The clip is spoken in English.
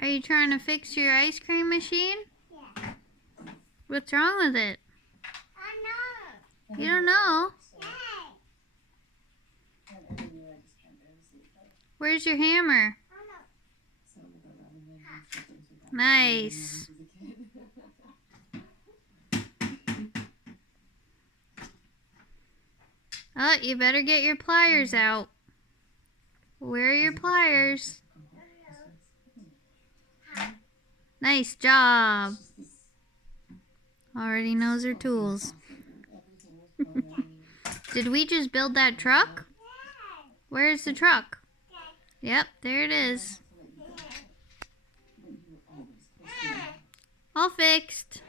Are you trying to fix your ice cream machine? Yeah. What's wrong with it? I know. You don't know? Yeah. Where's your hammer? Nice. Oh, you better get your pliers out. Where are your pliers? Nice job. Already knows her tools. Did we just build that truck? Where's the truck? Yep, there it is. All fixed.